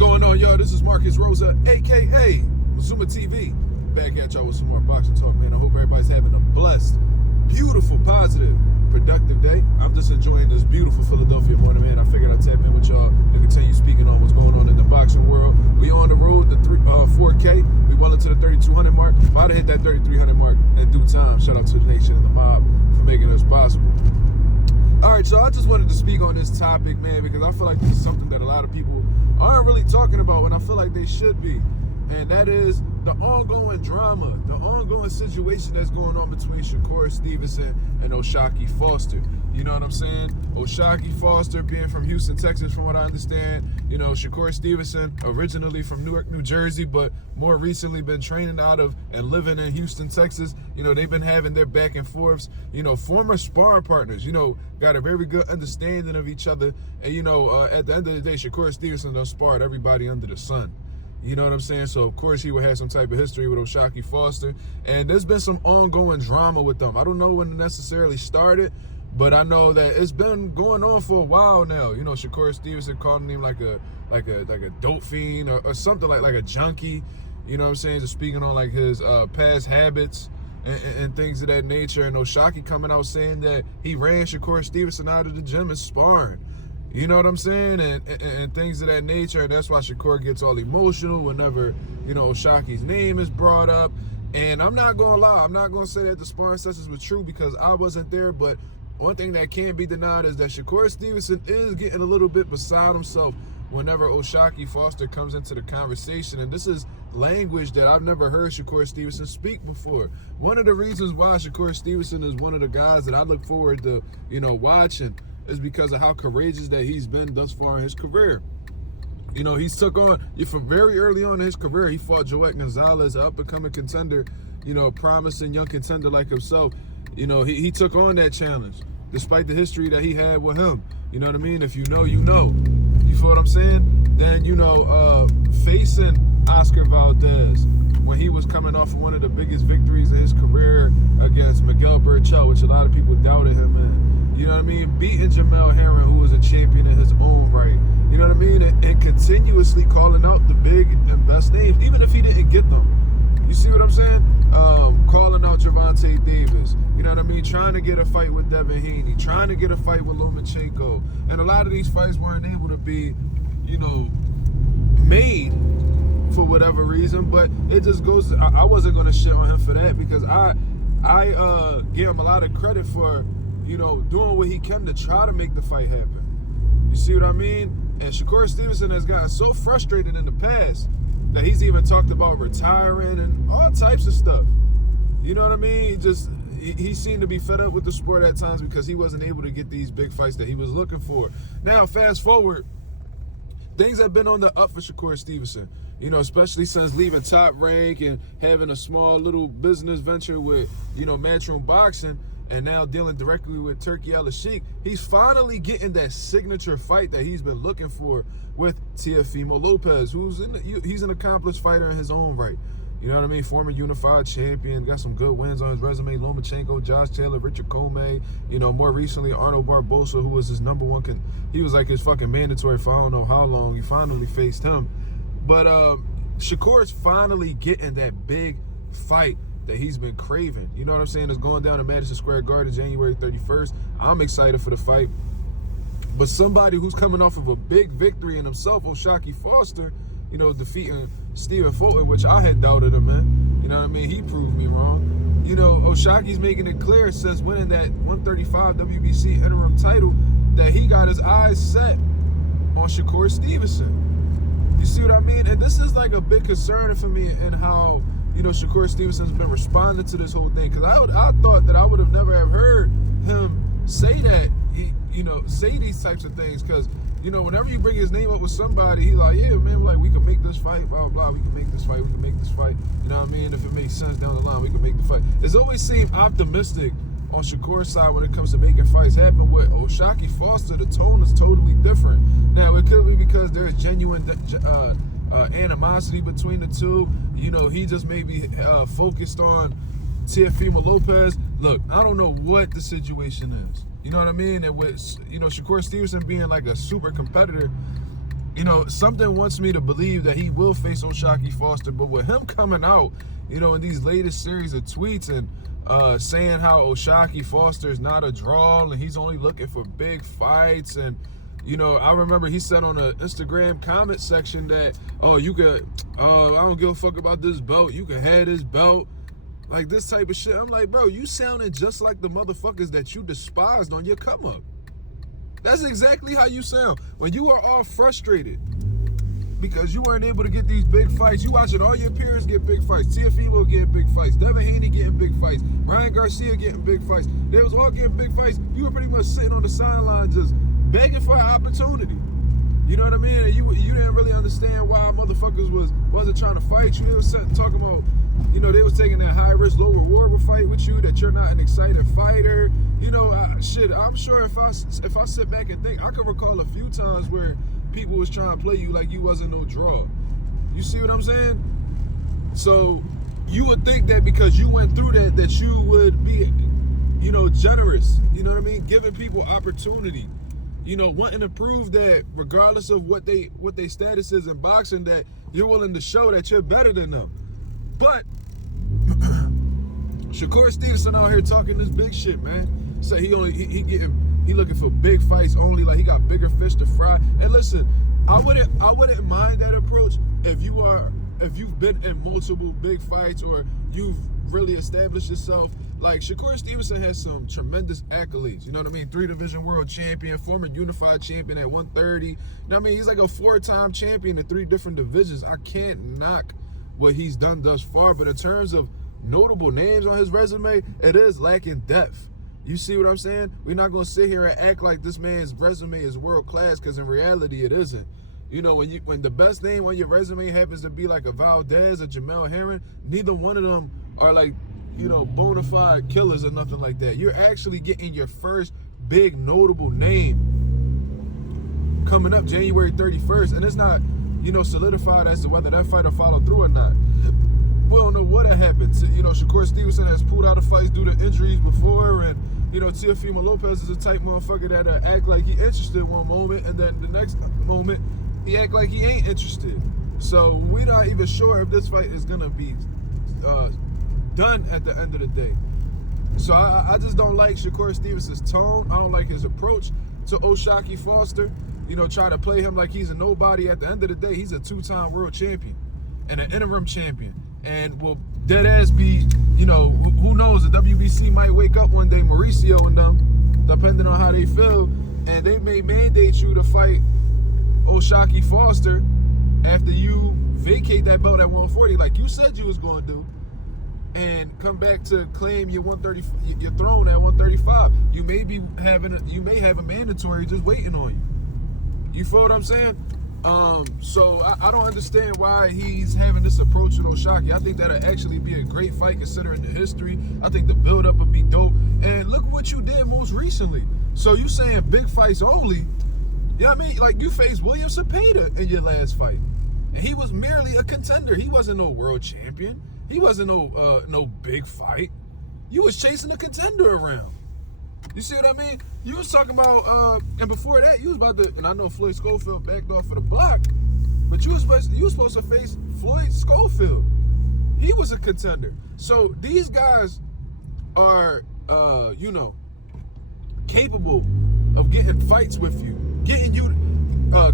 going on, y'all? This is Marcus Rosa, a.k.a. Mazuma TV. Back at y'all with some more boxing talk, man. I hope everybody's having a blessed, beautiful, positive, productive day. I'm just enjoying this beautiful Philadelphia morning, man. I figured I'd tap in with y'all to continue speaking on what's going on in the boxing world. We on the road to 4K. We well into the 3,200 mark. About to hit that 3,300 mark in due time. Shout out to the nation and the mob for making this possible. All right, so I just wanted to speak on this topic, man, because I feel like this is something that a lot of people aren't really talking about, and I feel like they should be. And that is the ongoing drama, the ongoing situation that's going on between Shakur Stevenson and O'Shaquie Foster. You know what I'm saying? O'Shaquie Foster being from Houston, Texas, from what I understand. You know, Shakur Stevenson originally from Newark, New Jersey, but more recently been training out of and living in Houston, Texas. You know, they've been having their back and forths. You know, former sparring partners, you know, got a very good understanding of each other. And, you know, at the end of the day, Shakur Stevenson done sparred everybody under the sun. You know what I'm saying? So, of course, he would have some type of history with O'Shaquie Foster. And there's been some ongoing drama with them. I don't know when it necessarily started, but I know that it's been going on for a while now. You know, Shakur Stevenson calling him like a dope fiend or something like a junkie. You know what I'm saying? Just speaking on like his past habits and things of that nature. And O'Shaquie coming out saying that he ran Shakur Stevenson out of the gym and sparring. You know what I'm saying? And things of that nature. And that's why Shakur gets all emotional whenever, you know, O'Shaquie's name is brought up. And I'm not going to lie. I'm not going to say that the sparring sessions were true because I wasn't there. But one thing that can't be denied is that Shakur Stevenson is getting a little bit beside himself whenever O'Shaquie Foster comes into the conversation. And this is language that I've never heard Shakur Stevenson speak before. One of the reasons why Shakur Stevenson is one of the guys that I look forward to, you know, watching is because of how courageous that he's been thus far in his career. You know, he's took on, from very early on in his career, he fought Joet Gonzalez, an up-and-coming contender, you know, a promising young contender like himself. You know, he took on that challenge, despite the history that he had with him. You know what I mean? If you know, you know. You feel what I'm saying? Then, you know, facing Oscar Valdez when he was coming off of one of the biggest victories in his career against Miguel Berchelt, which a lot of people doubted him in. You know what I mean? Beating Jamel Herring, who was a champion in his own right. You know what I mean? And continuously calling out the big and best names, even if he didn't get them. You see what I'm saying? Calling out Gervonta Davis. You know what I mean? Trying to get a fight with Devin Haney. Trying to get a fight with Lomachenko. And a lot of these fights weren't able to be, you know, made for whatever reason. But it just goes, I wasn't going to shit on him for that because I give him a lot of credit for, you know, doing what he can to try to make the fight happen. You see what I mean? And Shakur Stevenson has gotten so frustrated in the past that he's even talked about retiring and all types of stuff. You know what I mean? He seemed to be fed up with the sport at times because he wasn't able to get these big fights that he was looking for. Now, fast forward, things have been on the up for Shakur Stevenson. You know, especially since leaving Top Rank and having a small little business venture with, you know, Matchroom Boxing, and now dealing directly with Turki Al-Sheikh, he's finally getting that signature fight that he's been looking for with Teofimo Lopez, he's an accomplished fighter in his own right. You know what I mean? Former unified champion, got some good wins on his resume. Lomachenko, Josh Taylor, Richard Comey. You know, more recently, Arnold Barbosa, who was his number one. He was like his fucking mandatory for I don't know how long. He finally faced him. But Shakur's finally getting that big fight that he's been craving. You know what I'm saying? It's going down to Madison Square Garden January 31st. I'm excited for the fight. But somebody who's coming off of a big victory in himself, O'Shaquie Foster, you know, defeating Stephen Fulton, which I had doubted him, man. You know what I mean? He proved me wrong. You know, O'Shaquie's making it clear since winning that 135 WBC interim title that he got his eyes set on Shakur Stevenson. You see what I mean? And this is like a big concern for me in how, you know, Shakur Stevenson's been responding to this whole thing. Because I thought that I would have never have heard him say that, you know, say these types of things. Because, you know, whenever you bring his name up with somebody, he's like, yeah, man, like, we can make this fight, blah, blah, we can make this fight, we can make this fight. You know what I mean? If it makes sense down the line, we can make the fight. It's always seemed optimistic on Shakur's side when it comes to making fights happen. With O'Shaquie Foster, the tone is totally different. Now, it could be because there's genuine animosity between the two. You know, he just may be focused on Teofimo Lopez. Look, I don't know what the situation is. You know what I mean? And with, you know, Shakur Stevenson being like a super competitor, you know, something wants me to believe that he will face O'Shaquie Foster, but with him coming out, you know, in these latest series of tweets and saying how O'Shaquie Foster is not a draw and he's only looking for big fights. And, you know, I remember he said on the Instagram comment section that, oh, you could, I don't give a fuck about this belt. You can have this belt. Like this type of shit. I'm like, bro, you sounding just like the motherfuckers that you despised on your come up. That's exactly how you sound. When you are all frustrated because you weren't able to get these big fights. You watching all your peers get big fights. Teofimo getting big fights. Devin Haney getting big fights. Ryan Garcia getting big fights. They was all getting big fights. You were pretty much sitting on the sideline just begging for an opportunity. You know what I mean? And you didn't really understand why motherfuckers wasn't trying to fight you. They was sitting talking about, you know, they was taking that high risk, low reward fight with you, that you're not an excited fighter. You know, shit, I'm sure if I sit back and think, I can recall a few times where people was trying to play you like you wasn't no draw. You see what I'm saying? So you would think that because you went through that you would be, you know, generous. You know what I mean? Giving people opportunity. You know, wanting to prove that regardless of what they status is in boxing, that you're willing to show that you're better than them. But Shakur Stevenson out here talking this big shit, man. Say he looking for big fights only, like he got bigger fish to fry. And listen, I wouldn't mind that approach if you've been in multiple big fights or you've really established yourself. Like Shakur Stevenson has some tremendous accolades. You know what I mean? 3-division world champion, former unified champion at 130. You know what I mean? He's like a 4-time champion in 3 different divisions. I can't knock what he's done thus far, but in terms of notable names on his resume, it is lacking depth. You see what I'm saying? We're not gonna sit here and act like this man's resume is world class, because in reality it isn't. You know, when the best name on your resume happens to be like a Valdez or Jamel Herring, neither one of them are like, you know, bona fide killers or nothing like that. You're actually getting your first big notable name coming up January 31st, and it's not, you know, solidified as to whether that fight will follow through or not. We don't know what happened. You know, Shakur Stevenson has pulled out of fights due to injuries before, and, you know, Teofimo Lopez is a type motherfucker that act like he interested one moment, and then the next moment he act like he ain't interested. So we're not even sure if this fight is gonna be done at the end of the day. So I just don't like Shakur Stevenson's tone. I don't like his approach to O'Shaquie Foster. You know, try to play him like he's a nobody. At the end of the day, he's a 2-time world champion and an interim champion. And will dead ass be, you know, who knows, the WBC might wake up one day, Mauricio and them, depending on how they feel, and they may mandate you to fight O'Shaquie Foster after you vacate that belt at 140 like you said you was going to do, and come back to claim your your throne at 135. You may have a mandatory just waiting on you. You feel what I'm saying? So I don't understand why he's having this approach with O'Shaquie. I think that'll actually be a great fight considering the history. I think the build-up would be dope. And look what you did most recently. So you saying big fights only? You know what I mean? Like, you faced William Cepeda in your last fight, and he was merely a contender. He wasn't no world champion. He wasn't no big fight. You was chasing a contender around. You see what I mean? You was talking about, and before that, you was about to, and I know Floyd Schofield backed off of the block, but you was supposed to face Floyd Schofield. He was a contender. So these guys are, you know, capable of getting fights with you, getting you,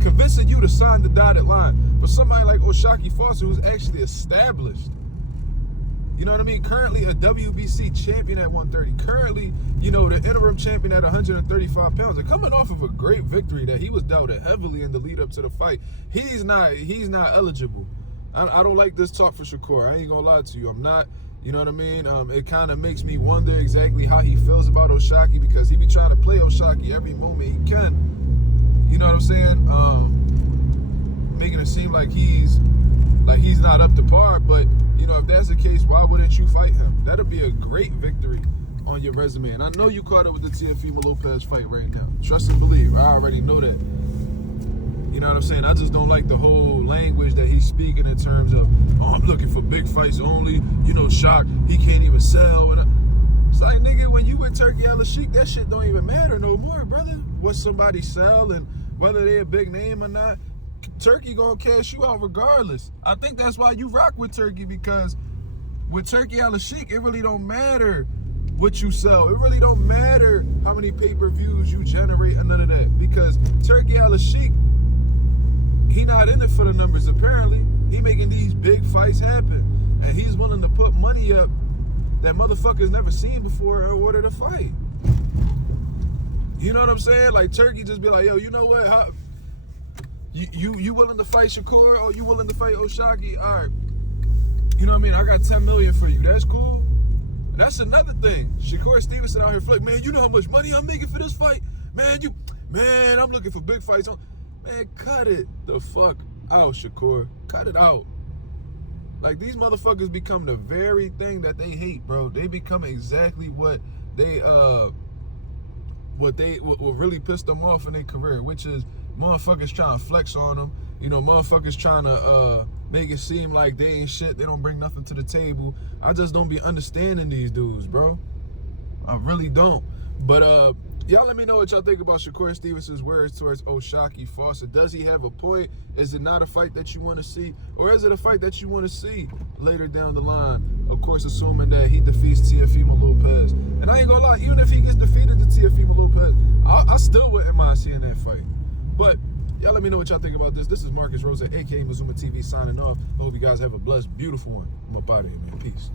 convincing you to sign the dotted line. But somebody like O'Shaquie Foster, who's actually established, you know what I mean? Currently a WBC champion at 130. Currently, you know, the interim champion at 135 pounds. And coming off of a great victory that he was doubted heavily in the lead up to the fight, he's not eligible. I don't like this talk for Shakur. I ain't gonna lie to you. I'm not. You know what I mean? It kind of makes me wonder exactly how he feels about O'Shaquie, because he be trying to play O'Shaquie every moment he can. You know what I'm saying? Making it seem like he's not up to par. But, you know, if that's the case, why wouldn't you fight him? That'll be a great victory on your resume. And I know you caught it with the Teofimo Lopez fight right now. Trust and believe. I already know that. You know what I'm saying? I just don't like the whole language that he's speaking in terms of, oh, I'm looking for big fights only. You know, Shock, he can't even sell. And it's like, nigga, when you with Turkey Al-Sheikh, that shit don't even matter no more, brother. What somebody sell and whether they a big name or not. Turkey gonna cash you out regardless. I think that's why you rock with Turkey, because with Turkey Al-Sheikh, it really don't matter what you sell. It really don't matter how many pay-per-views you generate and none of that, because Turkey Al-Sheikh, he not in it for the numbers apparently. He making these big fights happen, and he's willing to put money up that motherfuckers never seen before in order to fight. You know what I'm saying? Like, Turkey just be like, yo, you know what? How, you willing to fight Shakur? Oh, you willing to fight O'Shaquie? All right. You know what I mean? I got 10 million for you. That's cool. And that's another thing. Shakur Stevenson out here like, man, you know how much money I'm making for this fight? Man, I'm looking for big fights. Man, cut it the fuck out, Shakur. Cut it out. Like, these motherfuckers become the very thing that they hate, bro. They become exactly what really pissed them off in their career, which is motherfuckers trying to flex on them. You know, motherfuckers trying to make it seem like they ain't shit. They don't bring nothing to the table. I just don't be understanding these dudes, bro. I really don't. But y'all let me know what y'all think about Shakur Stevenson's words towards O'Shaquie Foster. Does he have a point? Is it not a fight that you want to see? Or is it a fight that you want to see later down the line? Of course, assuming that he defeats Teofimo Lopez. And I ain't gonna lie, even if he gets defeated to Teofimo Lopez, I still wouldn't mind seeing that fight. But y'all let me know what y'all think about this. This is Marcus Rosa, aka Mazuma TV, signing off. I hope you guys have a blessed, beautiful one. I'm up out of here, man. Peace.